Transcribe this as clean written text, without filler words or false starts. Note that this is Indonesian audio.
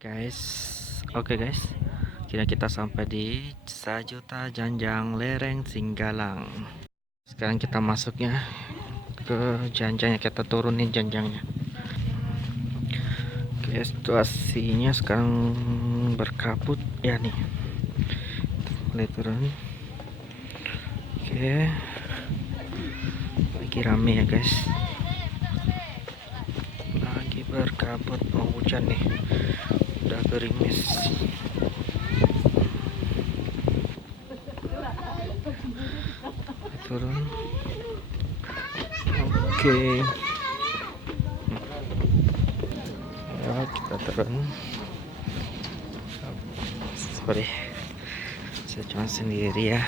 Guys, oke guys, kira kita sampai di Sajuta Janjang Lereng Singgalang. Sekarang kita masuknya ke janjangnya, kita turunin janjangnya. Oke, situasinya sekarang berkabut ya nih. Mulai turun. Oke, lagi rame ya guys. Lagi berkabut, mau hujan nih. Udah gerimis. Turun. Oke. Ya, kita turun. Sorry, saya cuma sendiri ya.